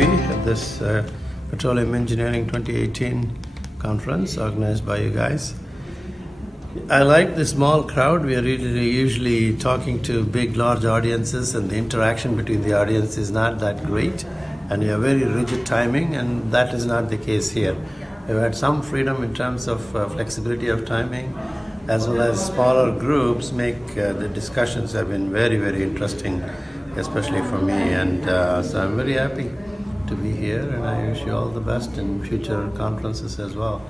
be at this Petroleum Engineering 2018 conference organized by you guys. I like the small crowd. We are really usually talking to large audiences, and the interaction between the audience is not that great, and we have very rigid timing, and that is not the case here. We've had some freedom in terms of flexibility of timing, as well as smaller groups make the discussions have been very, very interesting, especially for me, and so I'm very happy to be here, and I wish you all the best in future conferences as well.